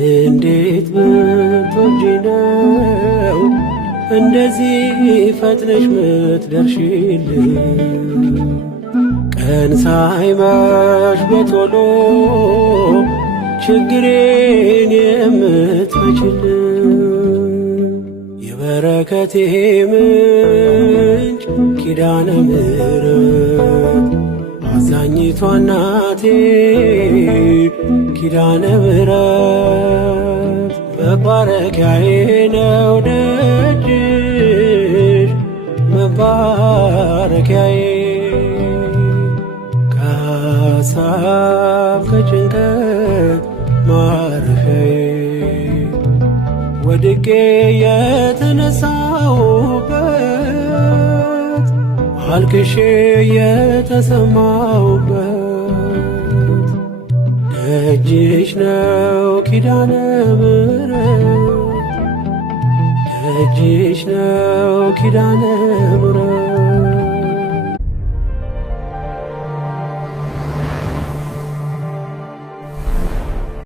እንዴት ብትወጂ ነው እንደዚህ ፈጥነሽ ምትደርሺልኝ? ቀን ሳይመሽ በቶሎ ችግሬን የምትፈችልኝ የበረከቴ ምንጭ ኪዳነ ምሕረት አዛኝቷ እናቴ ኪዳነ ምሕረት መባረኪያዬ ነው ደጅሽ መባረኪያዬ ከሐሳብ ከጭንቀት ማረፊያዬ ወድቄ የተነሳሁበት አልቅሼ የተሰማሁበት ደጅሽ ነው ኪዳነ ምሕረት ደጅሽ ነው ኪዳነ ምሕረት